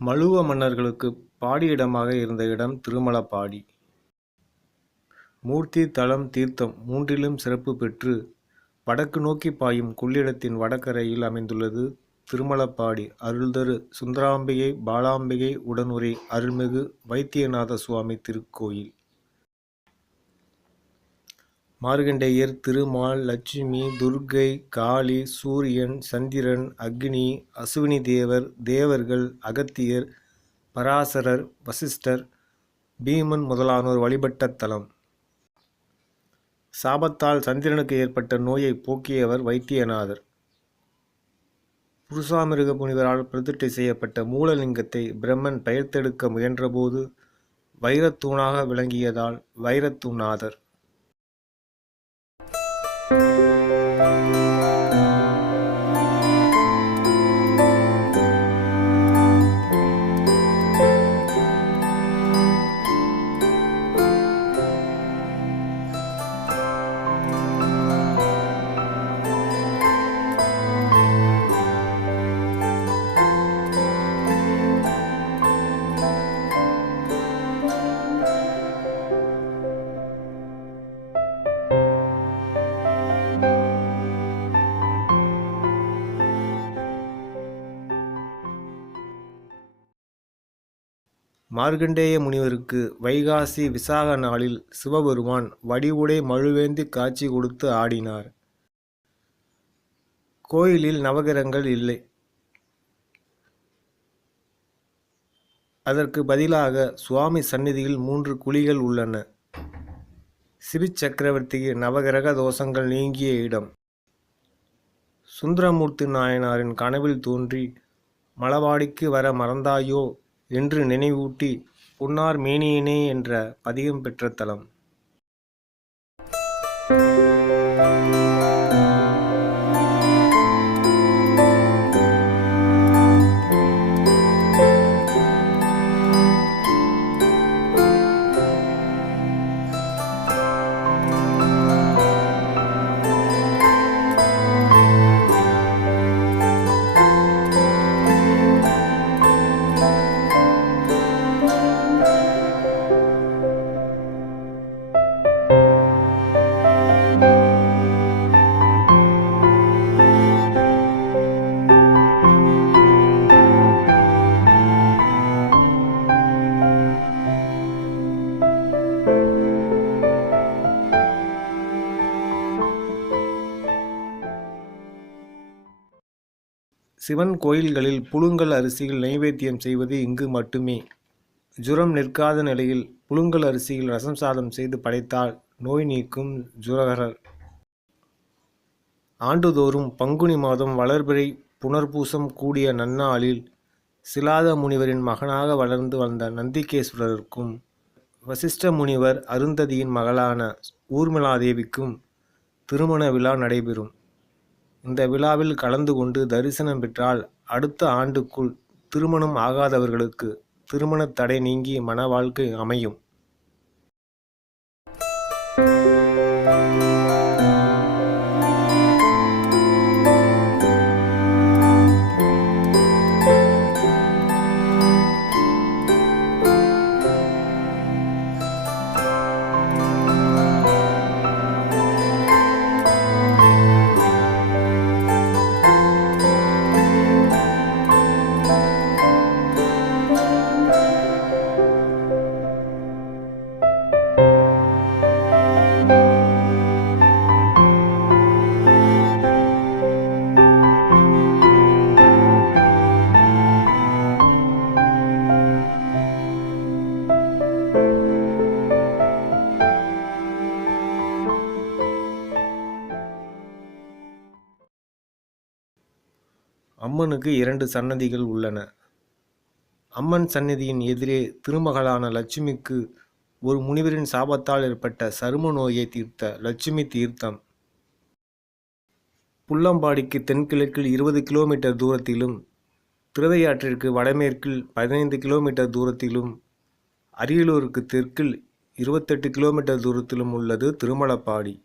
மழுவ மன்னர்களுக்கு பாடியிடமாக இருந்த இடம் திருமலப்பாடி. மூர்த்தி, தலம், தீர்த்தம் மூன்றிலும் சிறப்பு பெற்று வடக்கு நோக்கி பாயும் கொள்ளிடத்தின் வடகரையில் அமைந்துள்ளது திருமலப்பாடி அருள்தரு சுந்தராம்பிகை பாலாம்பிகை உடனுரை அருள்மிகு வைத்தியநாத சுவாமி திருக்கோயில். மார்க்கண்டேயர், திருமால், லட்சுமி, துர்க்கை, காளி, சூரியன், சந்திரன், அக்னி, அசுவினி தேவர், தேவர்கள், அகத்தியர், பராசரர், வசிஷ்டர், பீமன் முதலானோர் வழிபட்ட தலம். சாபத்தால் சந்திரனுக்கு ஏற்பட்ட நோயை போக்கியவர் வைத்தியநாதர். புருஷாமிருக முனிவரால் பிரதிஷ்டை செய்யப்பட்ட மூலலிங்கத்தை பிரம்மன் பெயர்த்தெடுக்க முயன்றபோது வைரத்தூணாக விளங்கியதால் வைரத்தூநாதர். மார்க்கண்டேய முனிவருக்கு வைகாசி விசாக நாளில் சிவபெருமான் வடிவுடை மழுவேந்தி காட்சி கொடுத்து ஆடினார். கோயிலில் நவகிரகங்கள் இல்லை. அதற்கு பதிலாக சுவாமி சந்நிதியில் 3 குழிகள் உள்ளன. சிபி சக்கரவர்த்திக்கு நவகிரக தோஷங்கள் நீங்கிய இடம். சுந்தரமூர்த்தி நாயனாரின் கனவில் தோன்றி மலபாடிக்கு வர மறந்தாயோ என்று நினைவூட்டி பொன்னார் மேனியனே என்ற பதிகம் பெற்ற தலம். சிவன் கோயில்களில் புழுங்கல் அரிசியில் நைவேத்தியம் செய்வது இங்கு மட்டுமே. ஜுரம் நிற்காத நிலையில் புழுங்கல் அரிசியில் ரசம் சாதம் செய்து படைத்தால் நோய் நீக்கும் ஜுரகரர். ஆண்டுதோறும் பங்குனி மாதம் வளர்பிறை புனர்பூசம் கூடிய நன்னாளில் சிலாத முனிவரின் மகனாக வளர்ந்து வந்த நந்திகேஸ்வரருக்கும் வசிஷ்ட முனிவர் அருந்ததியின் மகளான ஊர்மிளாதேவிக்கும் திருமண விழா நடைபெறும். இந்த விழாவில் கலந்து கொண்டு தரிசனம் பெற்றால் அடுத்த ஆண்டுக்குள் திருமணம் ஆகாதவர்களுக்கு திருமண தடை நீங்கி மன வாழ்க்கை அமையும். அம்மனுக்கு 2 சன்னதிகள் உள்ளன. அம்மன் சன்னதியின் எதிரே திருமகளான லட்சுமிக்கு ஒரு முனிவரின் சாபத்தால் ஏற்பட்ட சரும நோயை தீர்த்த லட்சுமி தீர்த்தம். புல்லம்பாடிக்கு தென்கிழக்கில் 20 கிலோமீட்டர் தூரத்திலும், திருவையாற்றிற்கு வடமேற்கில் 15 கிலோமீட்டர் தூரத்திலும், அரியலூருக்கு தெற்கில் 28 கிலோமீட்டர் தூரத்திலும் உள்ளது திருமலப்பாடி.